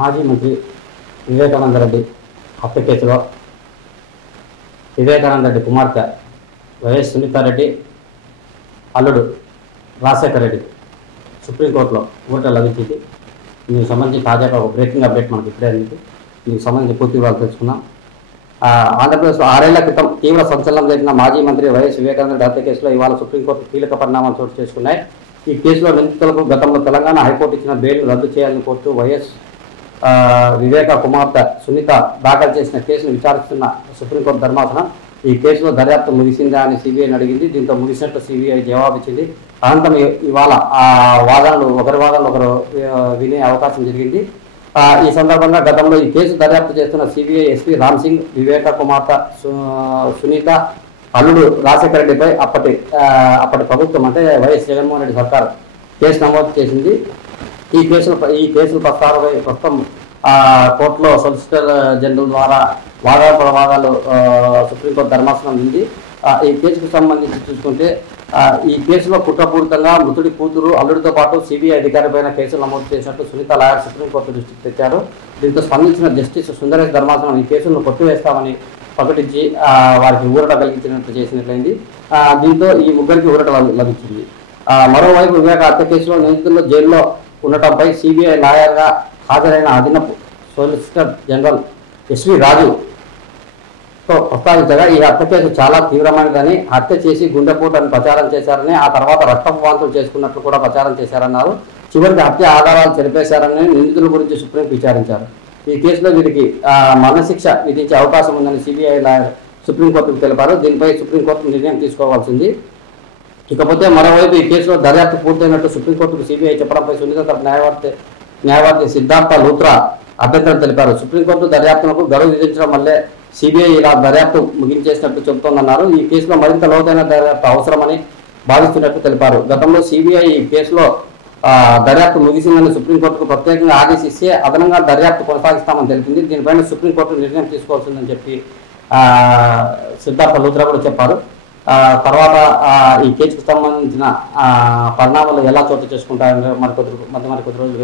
మాజీ మంత్రి వివేకానంద రెడ్డి హత్య కేసులో వివేకానంద రెడ్డి కుమార్తె వైఎస్ సునీతారెడ్డి అల్లుడు రాజశేఖర రెడ్డి సుప్రీంకోర్టులో ఊరట లభించింది. దీనికి సంబంధించి తాజాగా ఒక బ్రేకింగ్ అప్డేట్ మనకి ఇప్పుడే అందింది. దీనికి సంబంధించి పూర్తి వివరాలు తెలుసుకున్నాం. ఆంధ్రప్రదేశ్లో 6 ఏళ్ల క్రితం తీవ్ర సంచలనం జరిగిన మాజీ మంత్రి వైఎస్ వివేకానంద రెడ్డి హత్య కేసులో ఇవాళ సుప్రీంకోర్టు కీలక పరిణామాలు చోటు చేసుకున్నాయి. ఈ కేసులో నిందితులకు గతంలో తెలంగాణ హైకోర్టు ఇచ్చిన బెయిల్ రద్దు చేయాలని కోరుతూ వైఎస్ వివేక కుమార్తె సునీత దాఖలు చేసిన కేసును విచారిస్తున్న సుప్రీంకోర్టు ధర్మాసనం ఈ కేసులో దర్యాప్తు ముగిసిందా అని సిబిఐని అడిగింది. దీంతో ముగిసినట్టు సిబిఐ జవాబిచ్చింది. అనంతరం ఇవాళ ఒకరి వాదనలు ఒకరు వినే అవకాశం జరిగింది. ఈ సందర్భంగా గతంలో ఈ కేసు దర్యాప్తు చేస్తున్న సిబిఐ ఎస్పీ రామ్ సింగ్ వివేక కుమార్తె సునీత అల్లుడు రాజశేఖర రెడ్డిపై అప్పటి ప్రభుత్వం అంటే వైఎస్ జగన్మోహన్ రెడ్డి సర్కార్ కేసు నమోదు చేసింది. ఈ కేసుల ప్రస్తుతం కోర్టులో సొలిసిటర్ జనరల్ ద్వారా వాదాలు సుప్రీంకోర్టు ధర్మాసనం ఉంది. ఈ కేసుకు సంబంధించి చూసుకుంటే ఈ కేసులో కుట్రపూరితంగా మృతుడి కూతురు అల్లుడితో పాటు సిబిఐ అధికారిపైన కేసులు నమోదు చేసినట్టు సునీత లాయర్ సుప్రీంకోర్టు దృష్టికి తెచ్చారు. దీంతో స్పందించిన జస్టిస్ సుందరేష్ ధర్మాసనం ఈ కేసులను కొట్టివేస్తామని ప్రకటించి వారికి ఊరట కలిగించినట్టు చేసినట్లయింది. దీంతో ఈ ముగ్గురికి ఊరట లభించింది. మరోవైపు వివేక హత్య కేసులో నిందితుల్లో జైల్లో ఉండటంపై సిబిఐ లాయర్గా హాజరైన అదనపు సొలిసిటర్ జనరల్ ఎస్వి రాజుతో ప్రస్తావించగా ఈ హత్య కేసు చాలా తీవ్రమైనదని, హత్య చేసి గుండెపోటని ప్రచారం చేశారని, ఆ తర్వాత రక్తపు వాంతులు చేసుకున్నట్లు కూడా ప్రచారం చేశారన్నారు. చివరికి హత్య ఆధారాలు చెరిపేశారని నిందితుల గురించి సుప్రీం విచారించారు. ఈ కేసులో వీరికి మరణశిక్ష విధించే అవకాశం ఉందని సిబిఐ లాయర్ సుప్రీంకోర్టుకు తెలిపారు. దీనిపై సుప్రీంకోర్టు నిర్ణయం తీసుకోవాల్సింది. ఇకపోతే మరోవైపు ఈ కేసులో దర్యాప్తు పూర్తయినట్టు సుప్రీంకోర్టుకు సిబిఐ చెప్పడంపై సునీత తరపు న్యాయవాది సిద్ధార్థ లూత్రా అభ్యంతరం తెలిపారు. సుప్రీంకోర్టు దర్యాప్తునకు గడువు విధించడం వల్లే సిబిఐ ఇలా దర్యాప్తు ముగించేసినట్టు చెబుతోందన్నారు. ఈ కేసులో మరింత లోతైన దర్యాప్తు అవసరమని భావిస్తున్నట్టు తెలిపారు. గతంలో సిబిఐ ఈ కేసులో దర్యాప్తు ముగిసిందని సుప్రీంకోర్టుకు ప్రత్యేకంగా ఆదేశిస్తే అదనంగా దర్యాప్తు కొనసాగిస్తామని తెలిపింది. దీనిపైన సుప్రీంకోర్టు నిర్ణయం తీసుకోవాల్సిందని చెప్పి సిద్ధార్థ లూత్రా కూడా చెప్పారు. తర్వాత ఈ కేసుకు సంబంధించిన పరిణామాలు ఎలా చోటు చేసుకుంటారని మరికొద్ది రోజులు